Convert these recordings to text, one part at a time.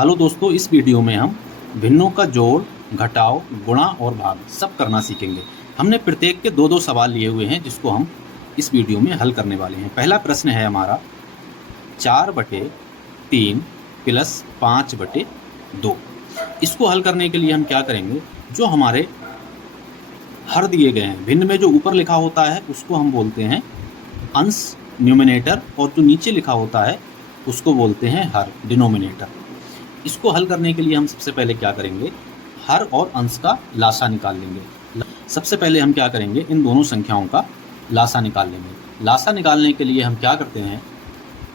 Hello दोस्तों, इस video में हम भिन्नों का जोड़, घटाव, गुणा और भाग सब करना सीखेंगे। हमने प्रत्येक के दो दो सवाल लिए हुए हैं जिसको हम इस वीडियो में हल करने वाले हैं। पहला प्रश्न है हमारा 4/3 प्लस 5/2। इसको हल करने के लिए हम क्या करेंगे, जो हमारे हर दिए गए हैं, भिन्न में जो ऊपर लिखा होता है उसको हम बोलते हैं अंश न्यूमिनेटर, और जो नीचे लिखा होता है उसको बोलते हैं हर डिनोमिनेटर। इसको हल करने के लिए हम सबसे पहले क्या करेंगे, हर और अंश का लासा निकाल लेंगे। सबसे पहले हम क्या करेंगे, इन दोनों संख्याओं का लासा निकाल लेंगे। लासा निकालने के लिए हम क्या करते हैं,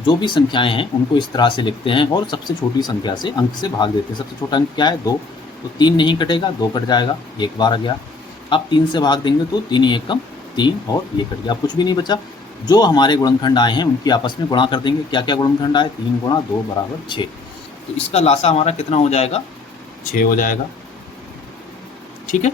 जो भी संख्याएं हैं उनको इस तरह से लिखते हैं और सबसे छोटी संख्या से अंक से भाग देते हैं। सबसे छोटा अंक क्या है, 2, तो 3 नहीं कटेगा, 2 कट जाएगा, एक बार आ गया। अब 3 से भाग देंगे तो 3 एक कम 3 और ये कट गया, अब कुछ भी नहीं बचा। जो हमारे गुणनखंड आए हैं उनकी आपस में गुणा कर देंगे। क्या क्या गुणनखंड आए, 3 गुणा 2 बराबर 6। तो इसका लासा हमारा कितना हो जाएगा, 6 हो जाएगा। ठीक है,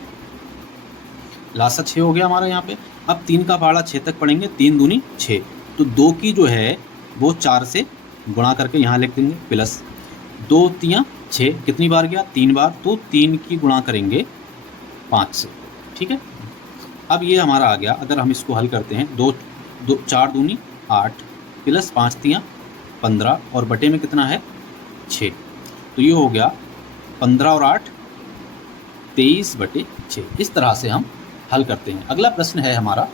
लासा 6 हो गया हमारा यहाँ पे। अब 3 का पहाड़ा 6 तक पढ़ेंगे, 3 दूनी 6, तो 2 की जो है वो 4 से गुणा करके यहाँ लिख देंगे, प्लस 2 तियाँ 6, कितनी बार गया, 3 बार, तो 3 की गुणा करेंगे 5 से। ठीक है, अब ये हमारा आ गया। अगर हम इसको हल करते हैं, 4 दूनी 8 प्लस 5 तियाँ 15 और बटे में कितना है 6, तो ये हो गया 15 और 8 23/6। इस तरह से हम हल करते हैं। अगला प्रश्न है हमारा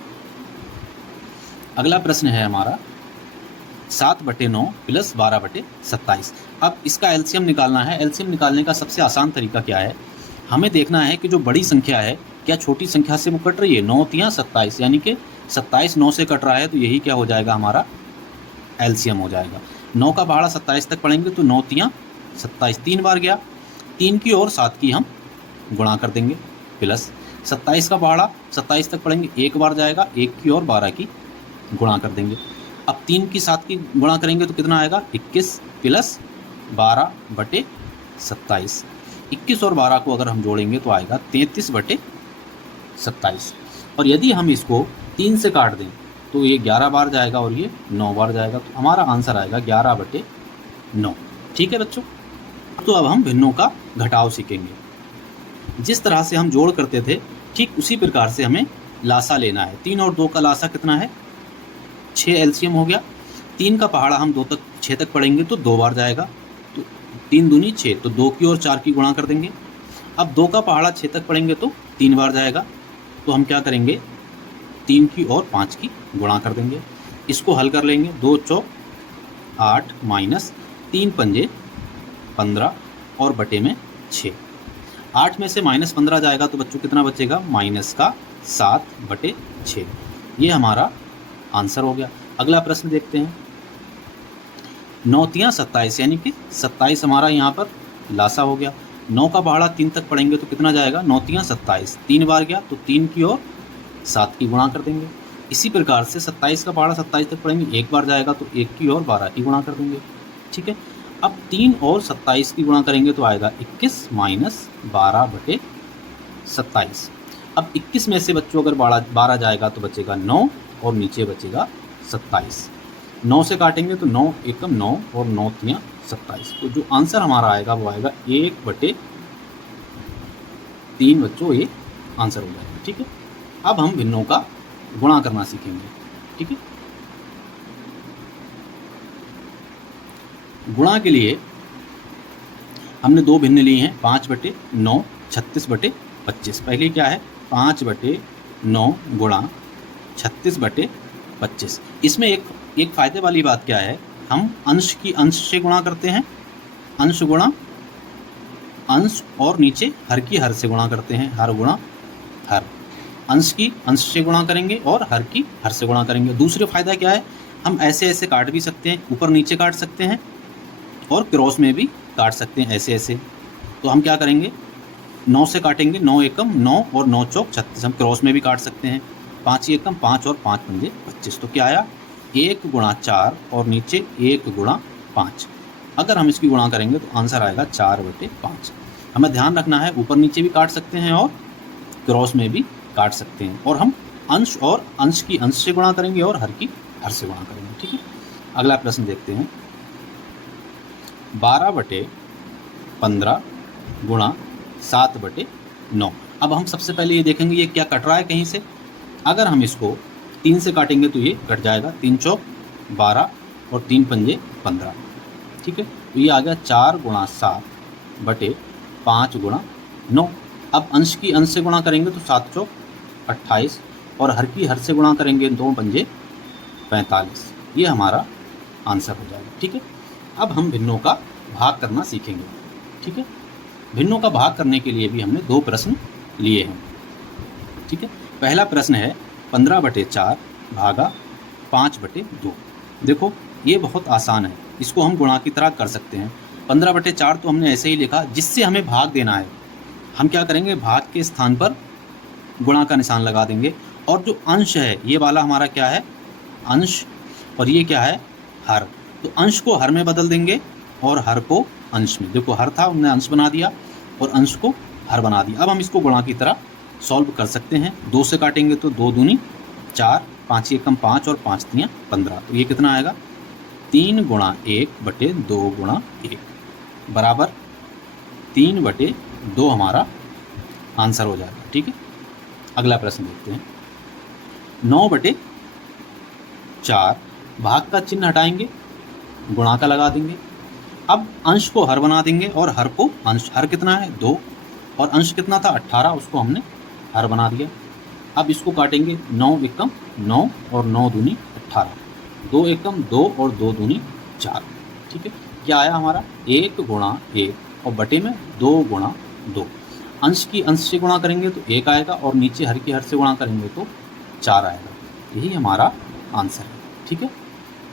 7/9 प्लस 12/27। अब इसका एलसीएम निकालना है। एलसीएम निकालने का सबसे आसान तरीका क्या है, हमें देखना है कि जो बड़ी संख्या है क्या छोटी संख्या से वो कट रही है। 9 तियाँ 27, यानी कि 27 9 से कट रहा है, तो यही क्या हो जाएगा, हमारा एलसीएम हो जाएगा। 9 का पहाड़ा 27 तक पढ़ेंगे तो 9 तियाँ 27, 3 बार गया, 3 की और 7 की हम गुणा कर देंगे, प्लस 27 का पहाड़ा 27 तक पढ़ेंगे, एक बार जाएगा, 1 की और 12 की गुणा कर देंगे। अब 3 की 7 की गुणा करेंगे तो कितना आएगा, 21 प्लस 12/27। 21 और 12 को अगर हम जोड़ेंगे तो आएगा 33/27। और यदि हम इसको 3 से काट दें तो ये 11 बार जाएगा और ये 9 बार जाएगा, तो हमारा आंसर आएगा 11/9। ठीक है बच्चों, तो अब हम भिन्नों का घटाव सीखेंगे। जिस तरह से हम जोड़ करते थे ठीक उसी प्रकार से हमें लासा लेना है। 3 और 2 का लासा कितना है, 6 एलसीएम हो गया। 3 का पहाड़ा हम 6 तक पढ़ेंगे तो 2 बार जाएगा, तो 3 दूनी 6, तो 2 की और 4 की गुणा कर देंगे। अब 2 का पहाड़ा 6 तक पढ़ेंगे तो 3 बार जाएगा, तो हम क्या करेंगे, 3 की और 5 की गुणा कर देंगे। इसको हल कर लेंगे, 2 चौक 8 माइनस 3 पंजे 15 और बटे में 6। 8 में से -15 जाएगा तो बच्चों कितना बचेगा, माइनस का 7/6। ये हमारा आंसर हो गया। अगला प्रश्न देखते हैं। 9 तियाँ 27, यानी कि 27 हमारा यहाँ पर लासा हो गया। 9 का पहाड़ा 3 तक पढ़ेंगे तो कितना जाएगा, 9 तियाँ 27, 3 बार गया, तो 3 की और 7 की गुणा कर देंगे। इसी प्रकार से 27 का पहाड़ा 27 तक पढ़ेंगे, एक बार जाएगा, तो 1 की और 12 की गुणा कर देंगे। ठीक है, अब 3 और 27 की गुणा करेंगे तो आएगा 21 माइनस 12/27। अब 21 में से बच्चों अगर 12 जाएगा तो बचेगा 9 और नीचे बचेगा 27। 9 से काटेंगे तो 9 एकम 9 और 9 तियाँ 27, तो जो आंसर हमारा आएगा वो आएगा 1/3 बच्चों, ये आंसर हो जाएगा। ठीक है, अब हम भिन्नों का गुणा करना सीखेंगे। ठीक है, गुणा के लिए हमने 2 भिन्न लिए हैं, 5/9 36/25। पहले क्या है, 5/9 गुणा 36/25। इसमें एक फ़ायदे वाली बात क्या है, हम अंश की अंश से गुणा करते हैं, अंश गुणा अंश, और नीचे हर की हर से गुणा करते हैं, हर गुणा हर। अंश की अंश से गुणा करेंगे और हर की हर से गुणा करेंगे। दूसरे फ़ायदा क्या है, हम ऐसे ऐसे काट भी सकते हैं, ऊपर नीचे काट सकते हैं और क्रॉस में भी काट सकते हैं, ऐसे ऐसे। तो हम क्या करेंगे, 9 से काटेंगे, 9 एकम 9 और 9 चौक 36, हम क्रॉस में भी काट सकते हैं, 5 एकम 5 और 5 पंजे 25। तो क्या आया, 1 गुणा 4 और नीचे 1 गुणा 5। अगर हम इसकी गुणा करेंगे तो आंसर आएगा 4/5। हमें ध्यान रखना है, ऊपर नीचे भी काट सकते हैं और क्रॉस में भी काट सकते हैं, और हम अंश और अंश की अंश से गुणा करेंगे और हर की हर से गुणा करेंगे। ठीक है, अगला प्रश्न देखते हैं। 12/9 15 गुणा 7/9। अब हम सबसे पहले ये देखेंगे ये क्या कट रहा है कहीं से। अगर हम इसको 3 से काटेंगे तो ये कट जाएगा, 3 चौक 12 और 3 पंजे 15, ठीक है। तो ये आ गया 4 गुणा 7/5 गुणा 9। अब अंश की अंश से गुणा करेंगे तो 7 चौक 28 और हर की हर से गुणा करेंगे 2 पंजे 45। ये हमारा आंसर हो जाएगा, ठीक है। अब हम भिन्नों का भाग करना सीखेंगे, ठीक है। भिन्नों का भाग करने के लिए भी हमने 2 प्रश्न लिए हैं, ठीक है। पहला प्रश्न है 15/4 भागा 5/2। देखो ये बहुत आसान है, इसको हम गुणा की तरह कर सकते हैं। 15/4 तो हमने ऐसे ही लिखा, जिससे हमें भाग देना है हम क्या करेंगे, भाग के स्थान पर गुणा का निशान लगा देंगे। और जो अंश है ये वाला हमारा क्या है, अंश, और ये क्या है, हर। तो अंश को हर में बदल देंगे और हर को अंश में। देखो हर था, हमने अंश बना दिया और अंश को हर बना दिया। अब हम इसको गुणा की तरह सॉल्व कर सकते हैं। 2 से काटेंगे तो 2 दूनी 4, 5 एकम 5 और 5 तियाँ 15। तो ये कितना आएगा, 3 गुणा 1/2 गुणा 1 बराबर 3/2 हमारा आंसर हो जाएगा, ठीक है। अगला प्रश्न देखते हैं। 9/4 भाग का चिन्ह हटाएंगे, गुणा का लगा देंगे। अब अंश को हर बना देंगे और हर को अंश। हर कितना है 2 और अंश कितना था 18, उसको हमने हर बना दिया। अब इसको काटेंगे, 9 एकम 9 और 9 दूनी 18, 2 एकम 2 और 2 दूनी 4, ठीक है। क्या आया हमारा, 1 गुणा 1 और बटे में 2 गुणा 2। अंश की अंश से गुणा करेंगे तो 1 आएगा और नीचे हर की हर से गुणा करेंगे तो 4 आएगा। यही हमारा आंसर है, ठीक है।